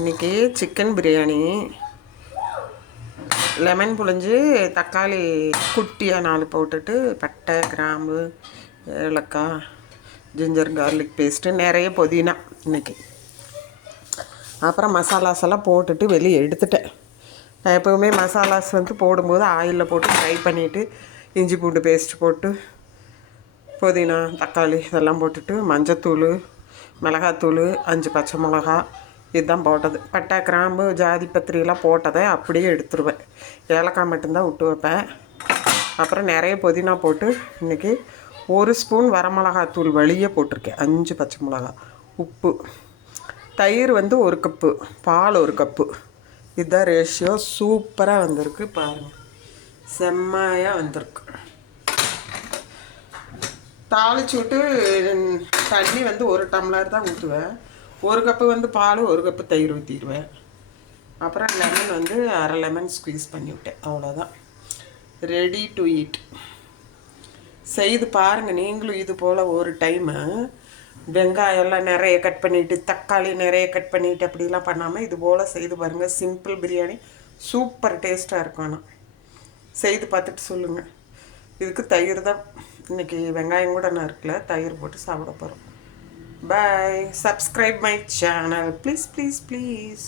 இன்றைக்கி chicken biryani, lemon புழிஞ்சு தக்காளி குட்டியாக 4 போட்டுட்டு பட்டை, கிராம்பு, ஏலக்காய், ஜிஞ்சர் கார்லிக் பேஸ்ட்டு, நிறைய புதினா இன்றைக்கி. அப்புறம் மசாலாஸ் எல்லாம் போட்டுட்டு வெளியே எடுத்துட்டேன். நான் எப்போவுமே மசாலாஸ் போடும்போது ஆயிலில் போட்டு ஃப்ரை பண்ணிவிட்டு இஞ்சி பூண்டு பேஸ்ட் போட்டு புதினா, தக்காளி இதெல்லாம் போட்டுட்டு மஞ்சத்தூள், மிளகாத்தூள், 5 பச்சை மிளகா இதுதான் போட்டது. பட்டை, கிராம்பு, ஜாதி பத்திரியெல்லாம் போட்டதை அப்படியே எடுத்துருவேன். ஏலக்காய் மட்டும்தான் விட்டு வைப்பேன். அப்புறம் நிறைய புதினா போட்டு இன்றைக்கி 1 ஸ்பூன் வரமிளகாத்தூள் வழியே போட்டிருக்கேன். 5 பச்சை மிளகா, உப்பு, தயிர் 1 கப்பு, பால் 1 கப்பு. இதுதான் ரேஷியோ. சூப்பராக வந்திருக்கு பாருங்கள், செம்மையாக வந்திருக்கு. தாளிச்சு விட்டு தண்ணி 1 டம்ளர் தான் ஊற்றுவேன். 1 கப்பு பால், 1 கப்பு தயிர் ஊற்றிடுவேன். அப்புறம் லெமன் அரை லெமன் ஸ்குவீஸ் பண்ணி விட்டேன். அவ்வளோதான், ரெடி டு ஈட். செய்து பாருங்கள் நீங்களும் இது போல் ஒரு டைமு. வெங்காயம்லாம் நிறைய கட் பண்ணிவிட்டு, தக்காளி நிறைய கட் பண்ணிவிட்டு அப்படிலாம் பண்ணாமல் இது போல் செய்து பாருங்கள். சிம்பிள் பிரியாணி சூப்பர் டேஸ்ட்டாக இருக்கும். ஆனால் செய்து பார்த்துட்டு சொல்லுங்கள். இதுக்கு தயிர் தான் இன்றைக்கி, வெங்காயம் கூட நான் இருக்கல, தயிர் போட்டு சாப்பிட போகிறோம். Bye. Subscribe my channel. Please, please, please.